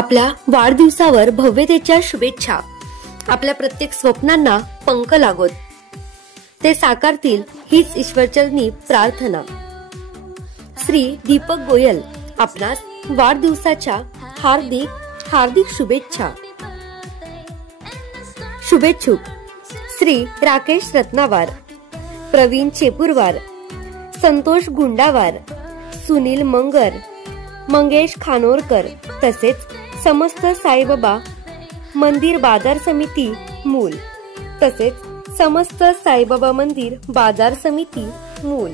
आपल्या वाढदिवसावर भव्यतेच्या शुभेच्छा. आपल्या प्रत्येक स्वप्नांना पंख लागोत, ते साकारतील हीच ईश्वरचरणी प्रार्थना. श्री दीपक गोयल आपणास वाढदिवसाच्या हार्दिक हार्दिक शुभेच्छा. शुभेच्छुक श्री राकेश रत्नावार, प्रवीण चेपूरवार, संतोष गुंडावार, सुनील मंगर, मंगेश खानोरकर तसेच समस्त साईबाबा मंदिर बाजार समिती मूल तसेच समस्त साईबाबा मंदिर बाजार समिती मूल.